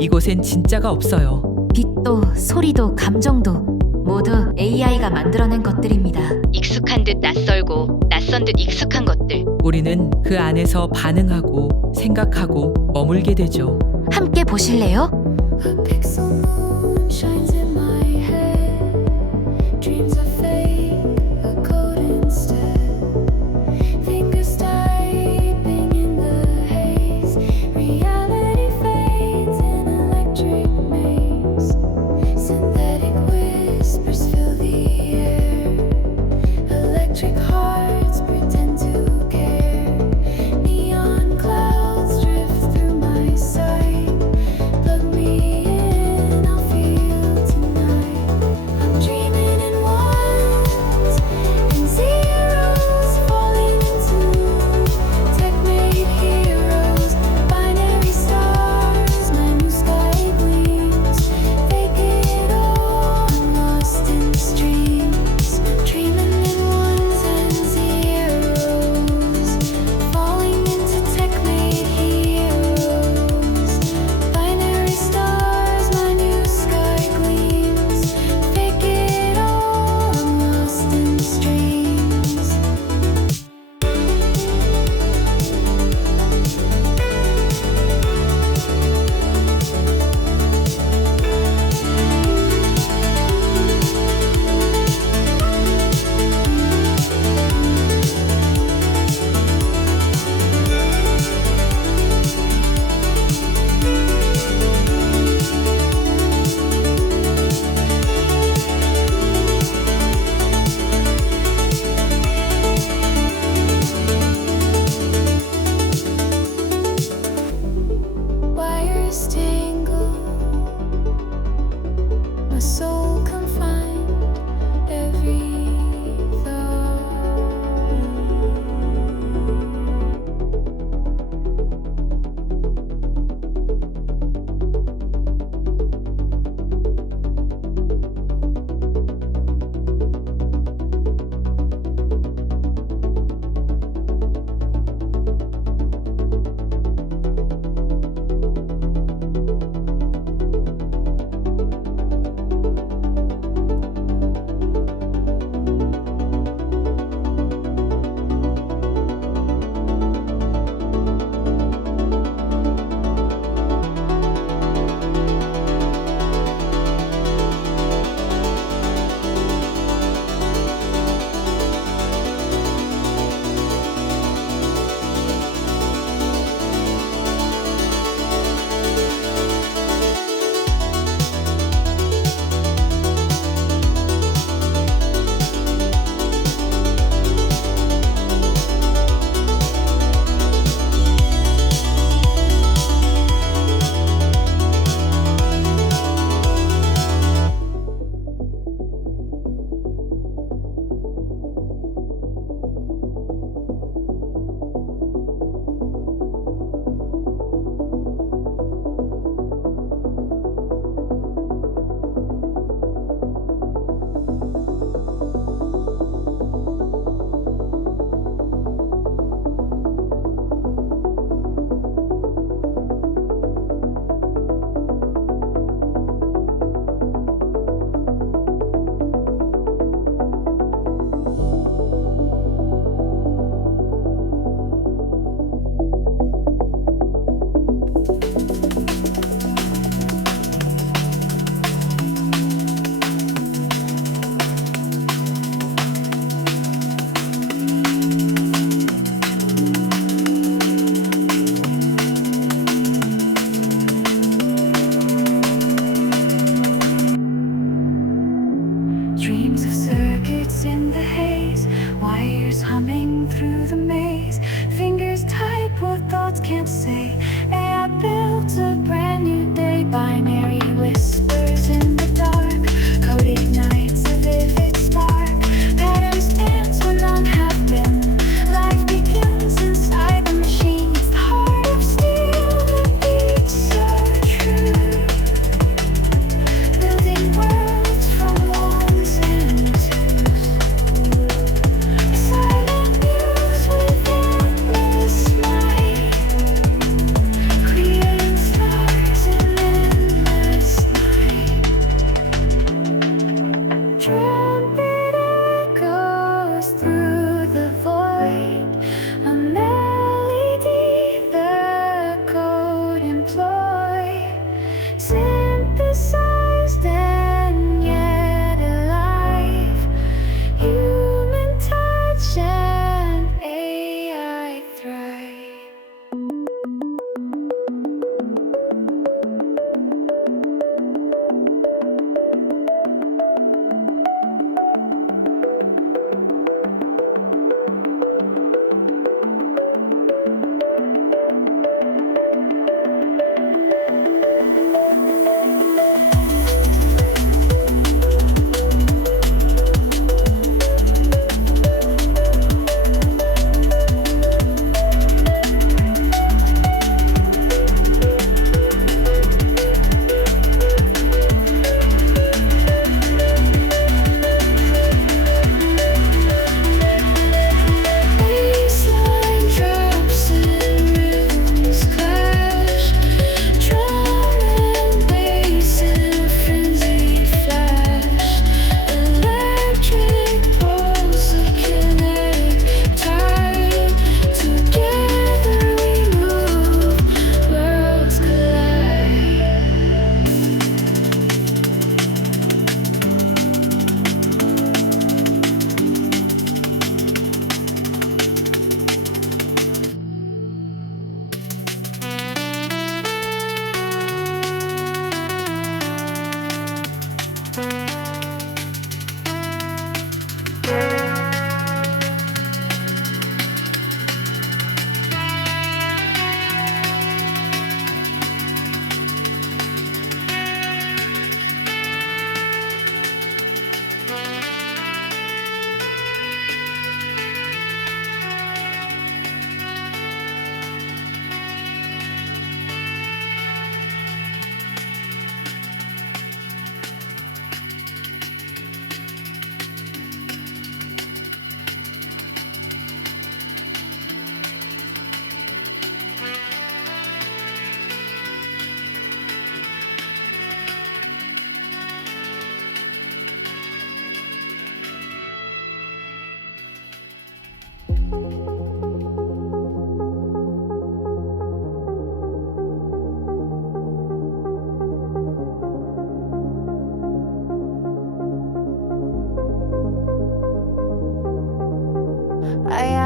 이곳엔 진짜가 없어요. 빛도 소리도 감정도 모두 AI가 만들어낸 것들입니다. 익숙한 듯 낯설고 낯선 듯 익숙한 것들. 우리는 그 안에서 반응하고 생각하고 머물게 되죠. 함께 보실래요? A pixel moon shines in my head. Dreams are fake, a code instead. Fingers typing in the haze. Reality fades in electric maze. Synthetic whispers fill the air. Electric hearts pretend to care. Neon clouds drift through my sight. Plug me in, I'll feel tonight. I'm dreaming in one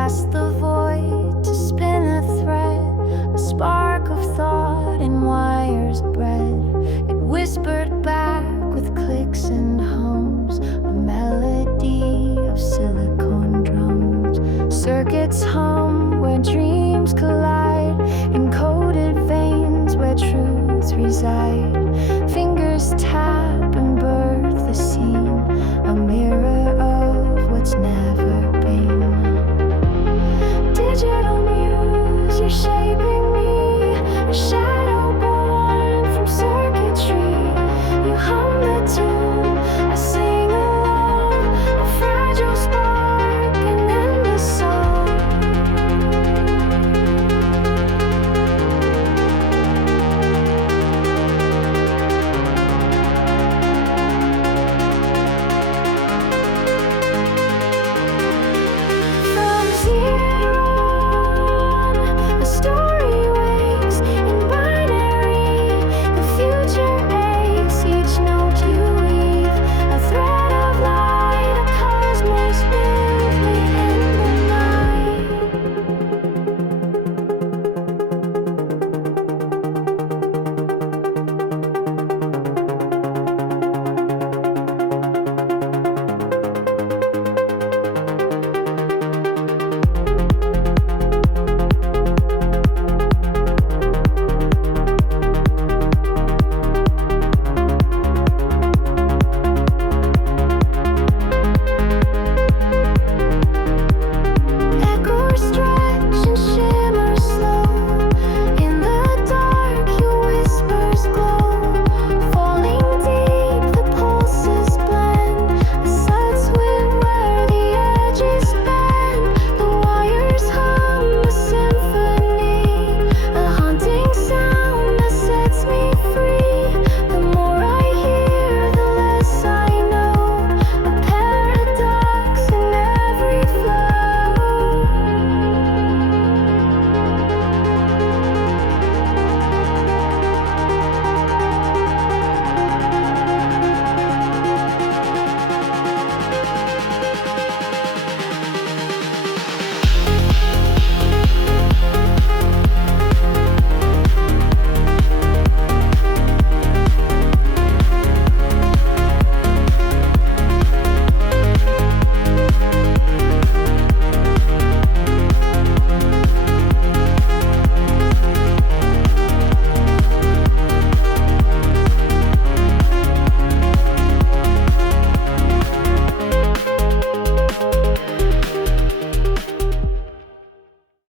asked the void to spin a thread, a spark of thought in wires bred. It whispered back with clicks and hums, a melody of silicone drums. Circuits hum where dreams collide, encoded veins where truths reside. Fingers tap and